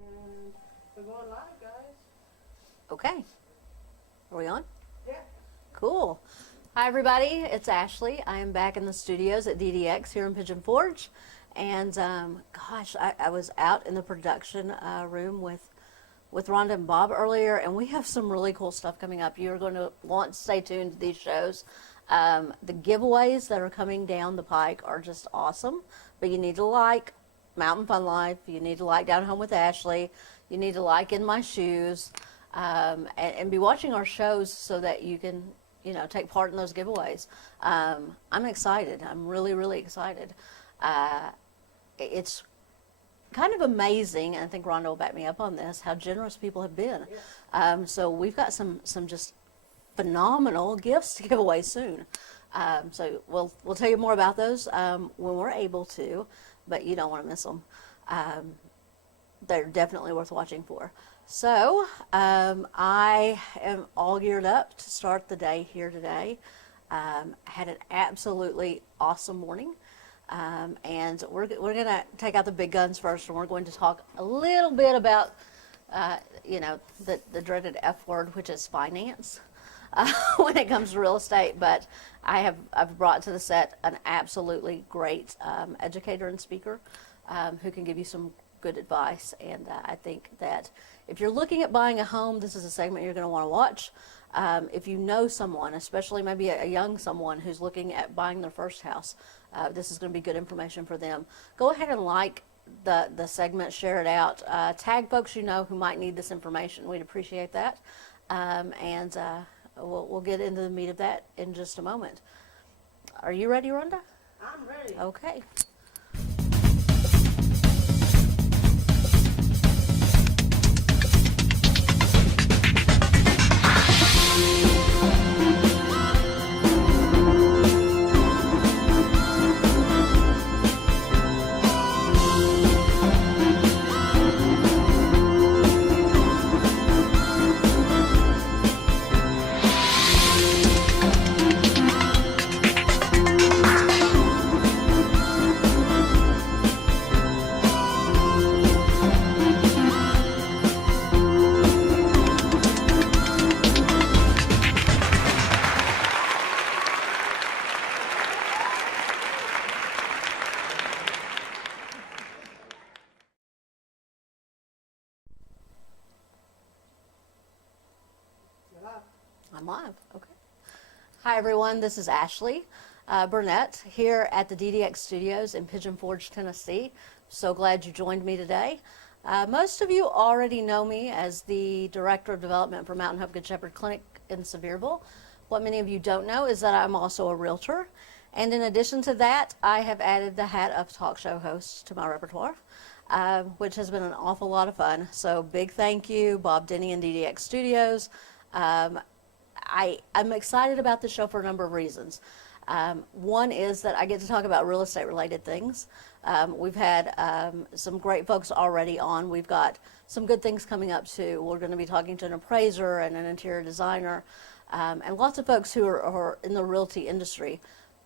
And we're going live, guys. Okay. Are we on? Yeah. Cool. Hi, everybody. It's Ashley. I am back in the studios at DDX here in Pigeon Forge. And gosh, I was out in the production room with Rhonda and Bob earlier, and we have some really cool stuff coming up. You're going to want to stay tuned to these shows. The giveaways that are coming down the pike are just awesome, but you need to like Mountain Fun Life. You need to like Down Home with Ashley. You need to like In My Shoes, and be watching our shows so that you can, take part in those giveaways. I'm excited. I'm really, really excited. It's kind of amazing, and I think Rhonda will back me up on this, how generous people have been. So we've got some just phenomenal gifts to give away soon. So we'll tell you more about those when we're able to, but you don't want to miss them. They're definitely worth watching for. So I am all geared up to start the day here today. Had an absolutely awesome morning. And we're going to take out the big guns first, and we're going to talk a little bit about, the dreaded F word, which is finance, when it comes to real estate. But I've brought to the set an absolutely great educator and speaker who can give you some good advice. And I think that if you're looking at buying a home, this is a segment you're going to want to watch. If you know someone, especially maybe a young someone who's looking at buying their first house, this is going to be good information for them. Go ahead and like the segment, share it out, tag folks you know who might need this information. We'd appreciate that. And we'll get into the meat of that in just a moment. Are you ready, Rhonda? I'm ready. Okay. I'm live. Okay. Hi, everyone. This is Ashley Burnett here at the DDX Studios in Pigeon Forge, Tennessee. So glad you joined me today. Most of you already know me as the Director of Development for Mountain Hope Good Shepherd Clinic in Sevierville. What many of you don't know is that I'm also a realtor. And in addition to that, I have added the hat of talk show host to my repertoire, which has been an awful lot of fun. So big thank you, Bob Denny and DDX Studios. I'm excited about this show for a number of reasons. One is that I get to talk about real estate related things. We've had some great folks already on. We've got some good things coming up too. We're going to be talking to an appraiser and an interior designer, and lots of folks who are in the realty industry.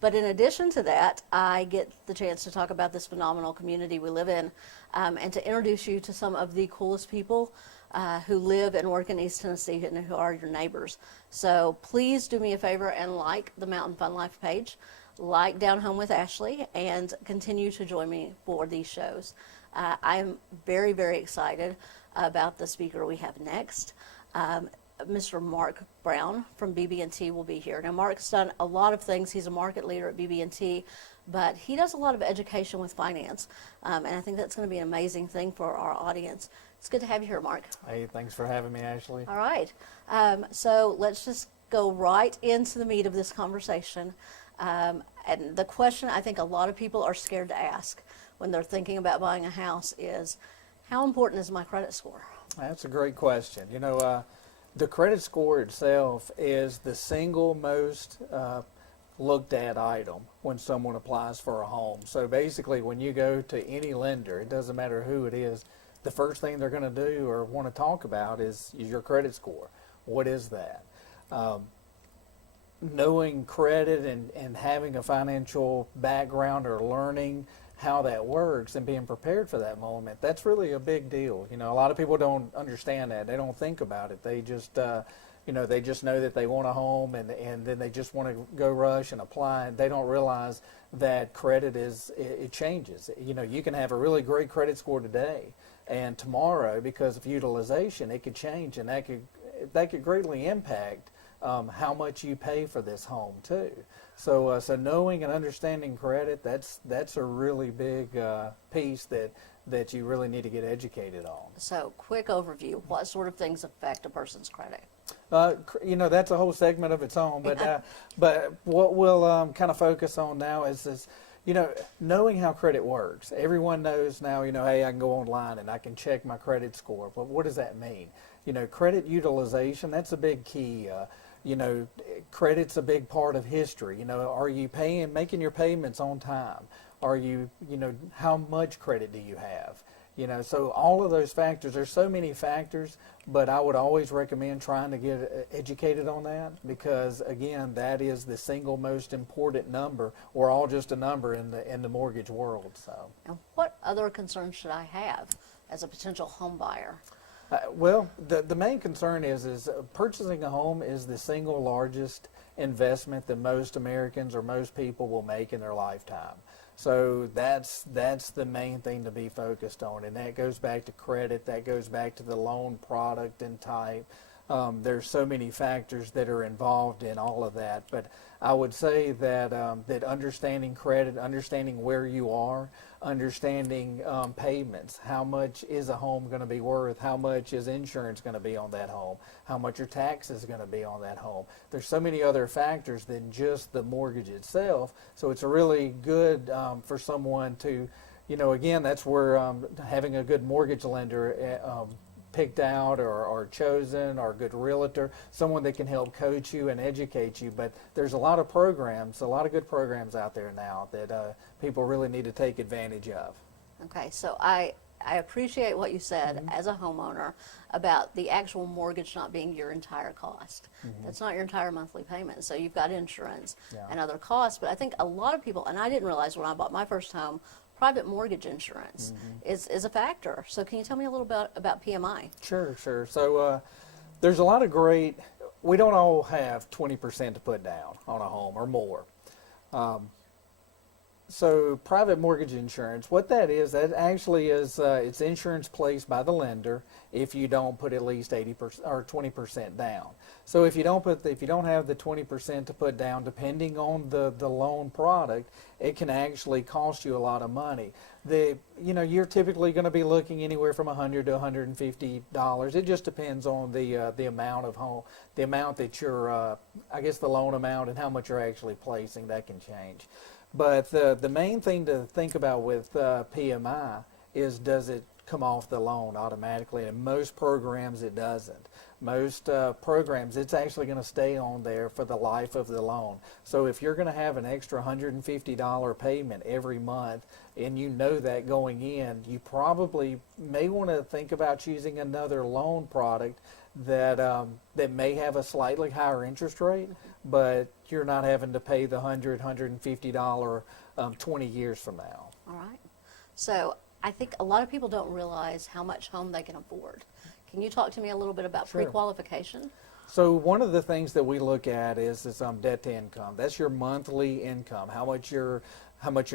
But in addition to that, I get the chance to talk about this phenomenal community we live in, and to introduce you to some of the coolest people who live and work in East Tennessee and who are your neighbors. So please do me a favor and like the Mountain Fun Life page, like Down Home with Ashley, and continue to join me for these shows. I am very, very excited about the speaker we have next. Mr. Mark Brown from BB&T will be here. Now, Mark's done a lot of things. He's a market leader at BB&T, but he does a lot of education with finance, and I think that's going to be an amazing thing for our audience. It's good to have you here, Mark. Hey, thanks for having me, Ashley. All right. So let's just go right into the meat of this conversation. And the question I think a lot of people are scared to ask when they're thinking about buying a house is, how important is my credit score? That's a great question. The credit score itself is the single most looked at item when someone applies for a home. So basically, when you go to any lender, it doesn't matter who it is, the first thing they're going to do or want to talk about is your credit score. What is that? Knowing credit and having a financial background or learning how that works and being prepared for that moment, that's really a big deal. You know, a lot of people don't understand that. They don't think about it. They just, they just know that they want a home, and then they just want to go rush and apply. They don't realize that credit it changes. You know, you can have a really great credit score today, and tomorrow, because of utilization, it could change, and that could greatly impact how much you pay for this home too. So knowing and understanding credit, that's a really big piece that you really need to get educated on. So, quick overview, what sort of things affect a person's credit? That's a whole segment of its own. But what we'll kind of focus on now is knowing how credit works. Everyone knows now, hey, I can go online and I can check my credit score. But what does that mean? Credit utilization, that's a big key. Credit's a big part of history. Are you making your payments on time? Are you, how much credit do you have? So all of those factors, there's so many factors, but I would always recommend trying to get educated on that, because again, that is the single most important number. We're all just a number in the mortgage world. So. And what other concerns should I have as a potential home buyer? Well, the main concern is purchasing a home is the single largest investment that most Americans or most people will make in their lifetime. So that's the main thing to be focused on, and that goes back to credit, that goes back to the loan product and type. There's so many factors that are involved in all of that, but I would say that that understanding credit, understanding where you are, understanding payments, how much is a home going to be worth, how much is insurance going to be on that home, how much are taxes going to be on that home. There's so many other factors than just the mortgage itself, so it's really good for someone to, again, that's where having a good mortgage lender picked out or chosen, or a good realtor, someone that can help coach you and educate you. But there's a lot of programs, a lot of good programs out there now that people really need to take advantage of. Okay, so I appreciate what you said as a homeowner about the actual mortgage not being your entire cost. That's not your entire monthly payment. So you've got insurance and other costs. But I think a lot of people, and I didn't realize when I bought my first home, private mortgage insurance is a factor. So can you tell me a little bit about PMI? Sure. So there's a lot of we don't all have 20% to put down on a home or more. So private mortgage insurance, what that actually is, it's insurance placed by the lender if you don't put at least 80% or 20% down. So if you don't have the 20% to put down, depending on the loan product, it can actually cost you a lot of money. You're typically going to be looking anywhere from $100 to $150. It just depends on the amount of home, the amount that you're, the loan amount and how much you're actually placing. That can change. But the main thing to think about with PMI is, does it come off the loan automatically? And in most programs, it doesn't. Most programs, it's actually going to stay on there for the life of the loan. So if you're going to have an extra $150 payment every month, and you know that going in, you probably may want to think about choosing another loan product that may have a slightly higher interest rate, but you're not having to pay the $150 20 years from now. All right. So I think a lot of people don't realize how much home they can afford. Can you talk to me a little bit about Sure. pre-qualification? So one of the things that we look at is debt to income. That's your monthly income, how much you're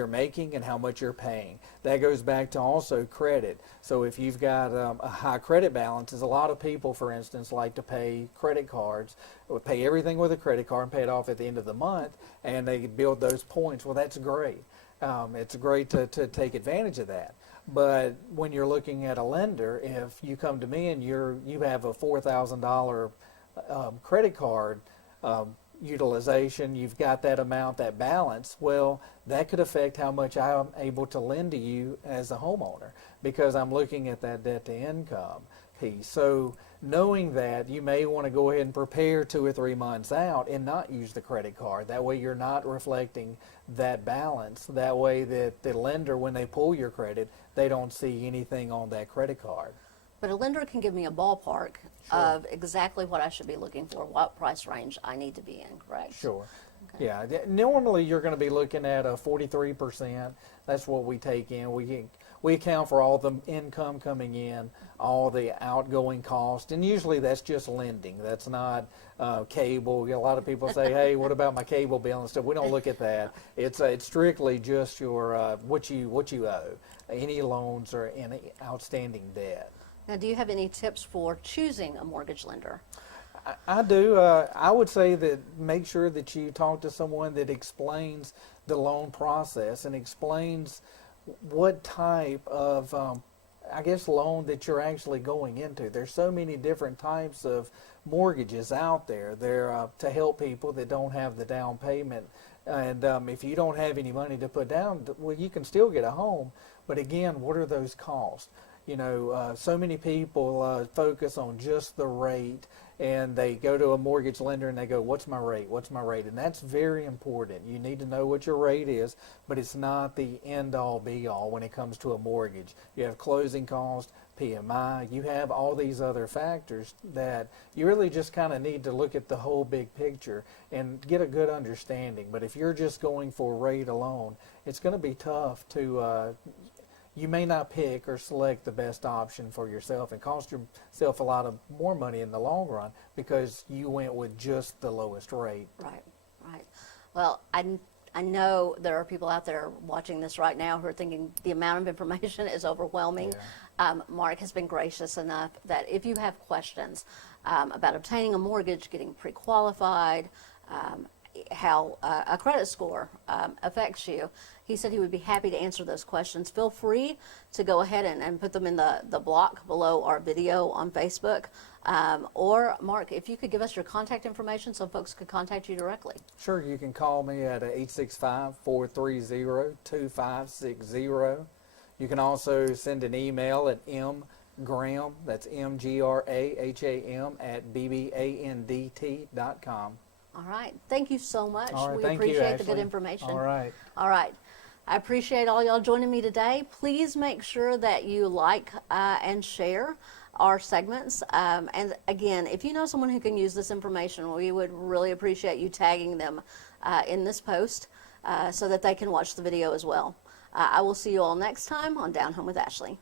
making and how much you're paying. That goes back to also credit. So if you've got a high credit balance, a lot of people, for instance, like to pay credit cards, pay everything with a credit card and pay it off at the end of the month, and they build those points. Well, that's great. It's great to take advantage of that. But when you're looking at a lender, if you come to me and you have a $4,000 credit card utilization, you've got that amount, that balance, well, that could affect how much I'm able to lend to you as a homeowner, because I'm looking at that debt to income piece. So knowing that, you may want to go ahead and prepare 2 or 3 months out and not use the credit card. That way you're not reflecting that balance. That way that the lender, when they pull your credit, they don't see anything on that credit card. But a lender can give me a ballpark of exactly what I should be looking for, what price range I need to be in, correct? Sure. Okay. Yeah, normally you're going to be looking at a 43%. That's what we take in. We account for all the income coming in, all the outgoing cost, and usually that's just lending. That's not cable. A lot of people say, "Hey, what about my cable bill and stuff?" We don't look at that. It's strictly just your what you owe, any loans or any outstanding debt. Now, do you have any tips for choosing a mortgage lender? I do. I would say that make sure that you talk to someone that explains the loan process and explains what type of, I guess, loan that you're actually going into. There's so many different types of mortgages out there. They're to help people that don't have the down payment. And if you don't have any money to put down, well, you can still get a home. But again, what are those costs? You know, so many people focus on just the rate, and they go to a mortgage lender and they go, "What's my rate? What's my rate?" And that's very important. You need to know what your rate is, but it's not the end-all, be-all when it comes to a mortgage. You have closing costs, PMI. You have all these other factors that you really just kind of need to look at the whole big picture and get a good understanding. But if you're just going for rate alone, it's going to be tough to you may not pick or select the best option for yourself and cost yourself a lot of more money in the long run because you went with just the lowest rate. Right, right. Well, I know there are people out there watching this right now who are thinking the amount of information is overwhelming. Yeah. Mark has been gracious enough that if you have questions about obtaining a mortgage, getting pre-qualified, how a credit score affects you, he said he would be happy to answer those questions. Feel free to go ahead and put them in the block below our video on Facebook. Or, Mark, if you could give us your contact information so folks could contact you directly. Sure, you can call me at 865-430-2560. You can also send an email at mgraham, that's MGRAHAM, at BBANDT.com. All right. Thank you so much. All right, We thank you, appreciate the good Ashley. information. All right. All right. I appreciate all y'all joining me today. Please make sure that you like and share our segments. And again, if you know someone who can use this information, we would really appreciate you tagging them in this post so that they can watch the video as well. I will see you all next time on Down Home with Ashley.